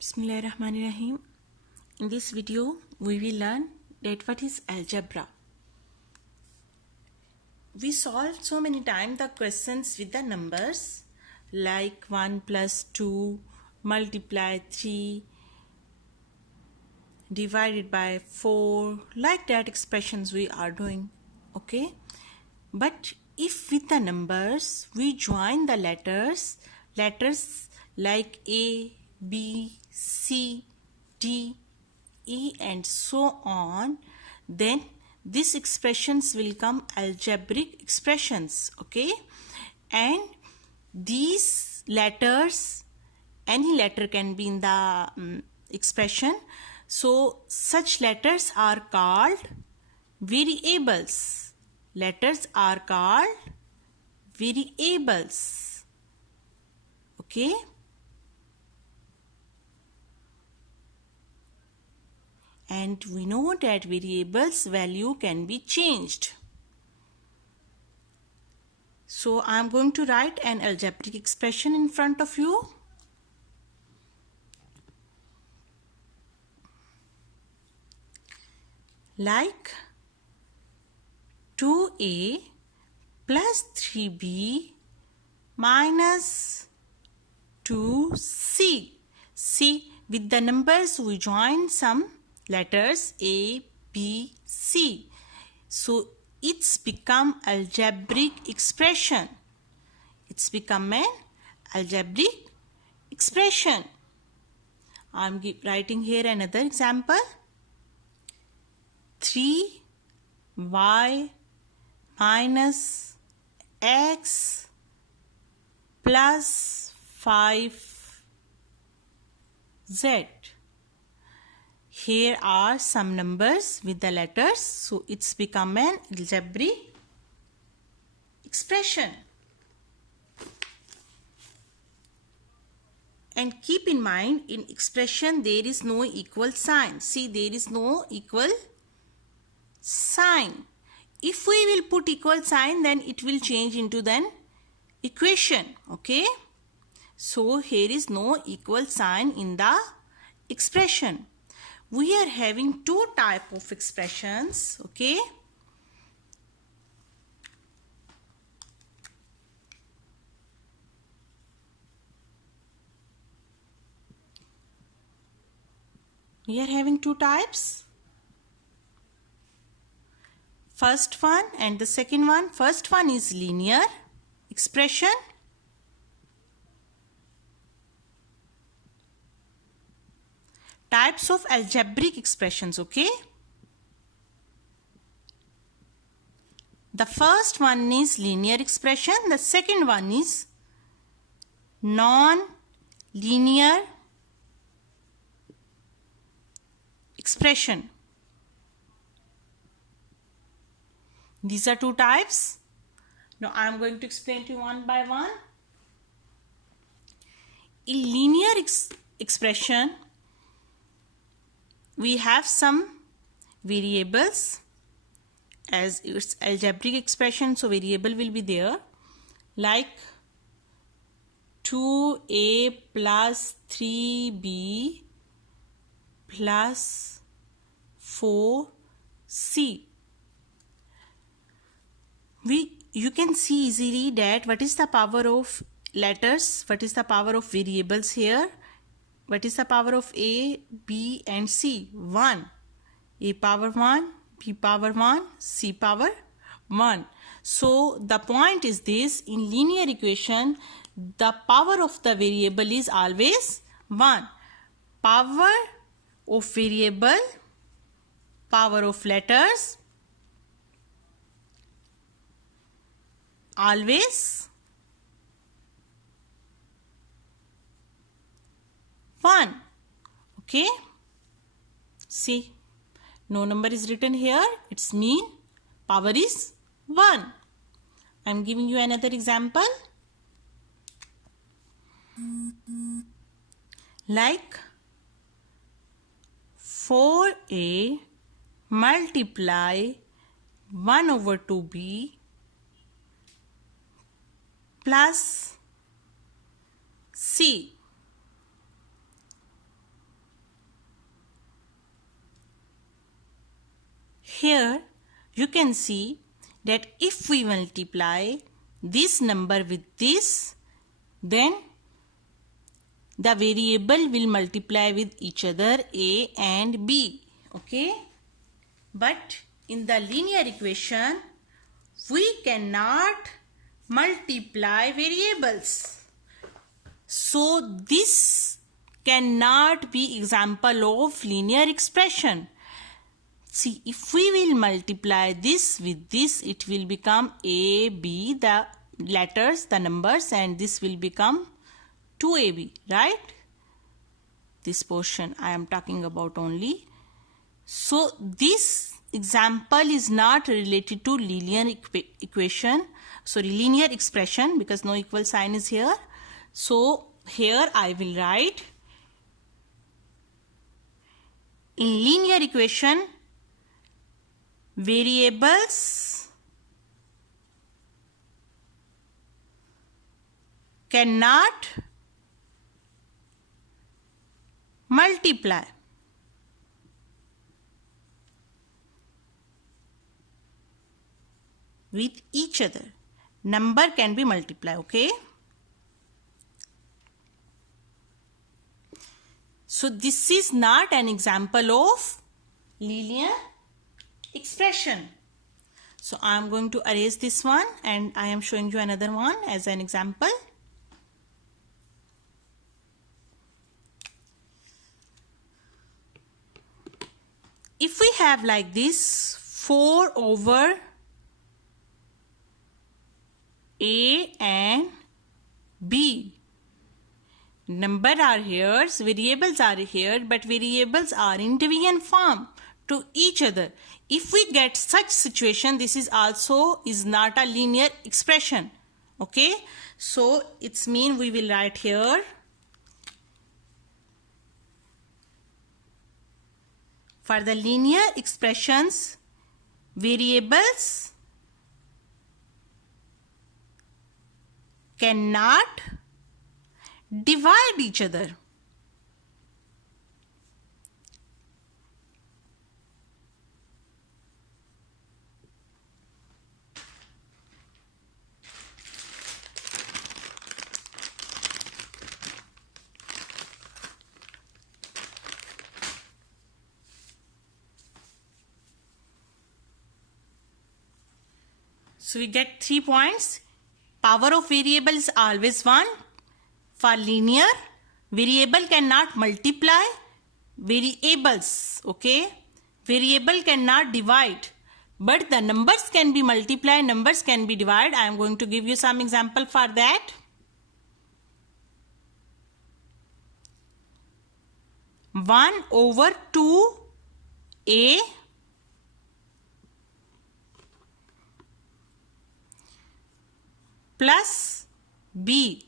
Bismillahirrahmanirrahim. In this video, we will learn that what is algebra. We solved so many times the questions with the numbers like 1 plus 2 multiply 3 divided by 4, like that expressions we are doing. Okay, but if with the numbers we join the letters like A, B, C, D, E and so on, then these expressions will come algebraic expressions. Okay, and these letters, any letter can be in the expression, so such letters are called variables. Letters are called variables. Okay, and we know that variables value can be changed. So I am going to write an algebraic expression in front of you. Like 2a plus 3b minus 2c. See, with the numbers we join some letters A, B, C. So it's become algebraic expression. It's become an algebraic expression. I'm writing here another example. 3y minus x plus 5z. Here are some numbers with the letters, so it's become an algebraic expression. And keep in mind, in expression there is no equal sign. See, there is no equal sign. If we will put equal sign, then it will change into then equation. Okay, so here is no equal sign in the expression. We are having two type of expressions. Okay, we are having two types. First one and the second one. First one is linear expression. Types of algebraic expressions. Okay, the first one is linear expression. The second one is non-linear expression. These are two types. Now I am going to explain to you one by one. In linear expression, we have some variables. As it's algebraic expression, so variable will be there, like 2a plus 3b plus 4c. You can see easily that what is the power of letters, what is the power of variables here, what is the power of a, b and c? 1. A power 1, b power 1, c power 1. So the point is this: in linear equation, the power of the variable is always 1. Power of variable, power of letters, always 1. Okay, see, no number is written here. It's mean power is 1. I'm giving you another example. Like 4a multiply 1 over 2b plus c. here you can see that if we multiply this number with this, then the variable will multiply with each other, A and B. Okay? But in the linear equation, we cannot multiply variables. So this cannot be example of linear expression. See, if we will multiply this with this, it will become A, B, the letters, the numbers, and this will become 2AB, right? This portion I am talking about only. So this example is not related to linear linear expression, because no equal sign is here. So here I will write, in linear equation, variables cannot multiply. With each other. Number can be multiplied, okay? So this is not an example of linear expression. So I am going to erase this one and I am showing you another one as an example. If we have like this 4 over A and B, number are here, variables are here, but variables are in division form to each other. If we get such situation, this is also is not a linear expression. Okay, so it's mean we will write here, for the linear expressions, variables cannot divide each other. So we get 3 points. Power of variable is always 1. For linear, variable cannot multiply variables. Okay, variable cannot divide, but the numbers can be multiplied, numbers can be divided. I am going to give you some example for that. One over 2A plus B.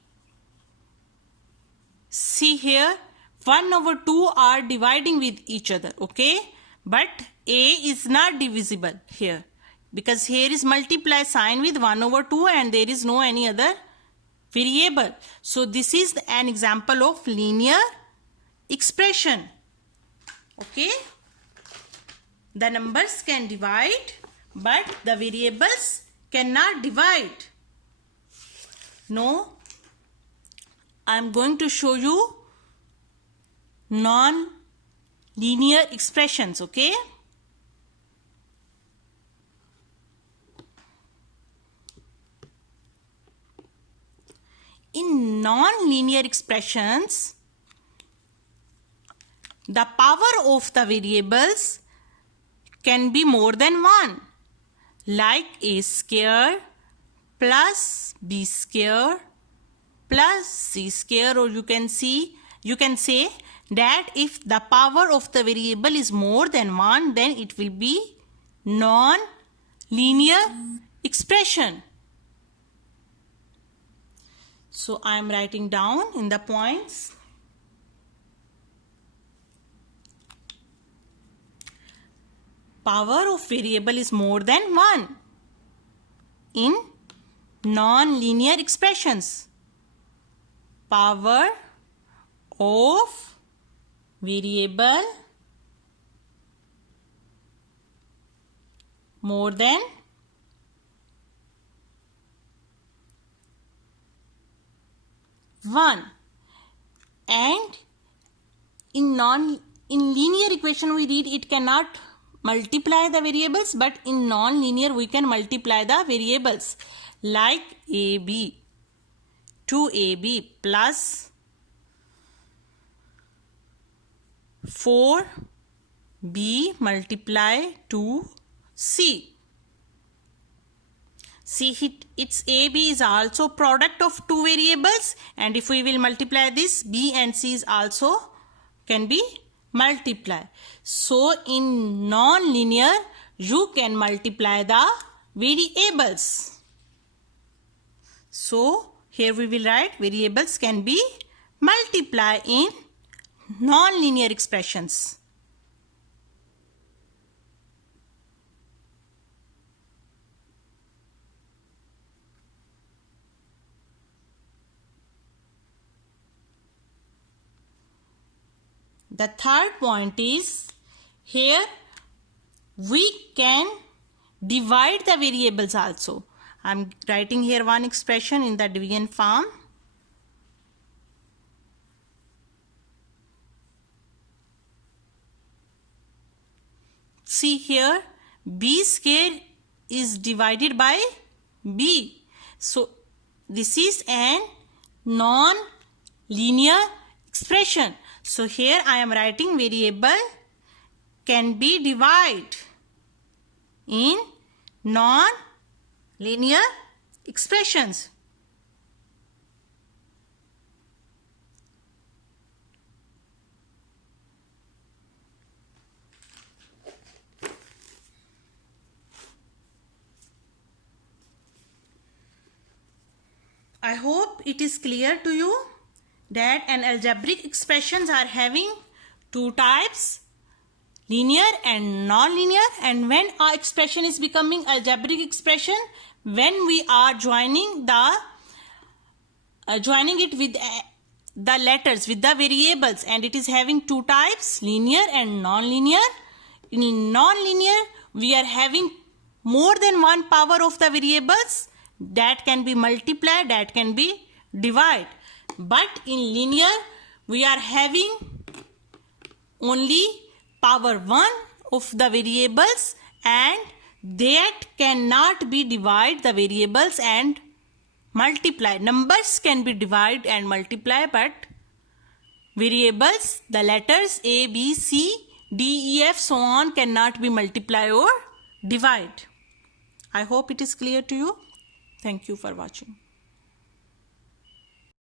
See here, 1 over 2 are dividing with each other, okay? But A is not divisible here, because here is multiply sign with 1 over 2 and there is no any other variable. So this is an example of linear expression, okay? The numbers can divide, but the variables cannot divide. No, I am going to show you non-linear expressions, okay? In non-linear expressions, the power of the variables can be more than 1, like A square plus B square plus C square, or you can say that if the power of the variable is more than 1, then it will be non-linear expression. So I am writing down in the points. Power of variable is more than 1 in non-linear expressions. Power of variable more than 1. And in linear equation we read it cannot multiply the variables, but in non-linear we can multiply the variables, like AB, 2AB plus 4B multiply 2C. See, its AB is also product of two variables, and if we will multiply this, B and C is also can be multiplied. So in non-linear you can multiply the variables. So here we will write variables can be multiplied in non-linear expressions. The third point is, here we can divide the variables also. I am writing here one expression in the division form. See here, B square is divided by B. So this is an non-linear expression. So here I am writing variable can be divided in non-linear expressions. I hope it is clear to you that an algebraic expressions are having two types, linear and non-linear, and when our expression is becoming algebraic expression, when we are joining it with the letters, with the variables, and it is having two types, linear and non-linear. In non-linear we are having more than one power of the variables that can be multiplied, that can be divided. But in linear we are having only power 1 of the variables, and that cannot be divided the variables and multiply. Numbers can be divided and multiply, but variables, the letters A, B, C, D, E, F, so on cannot be multiplied or divided. I hope it is clear to you. Thank you for watching.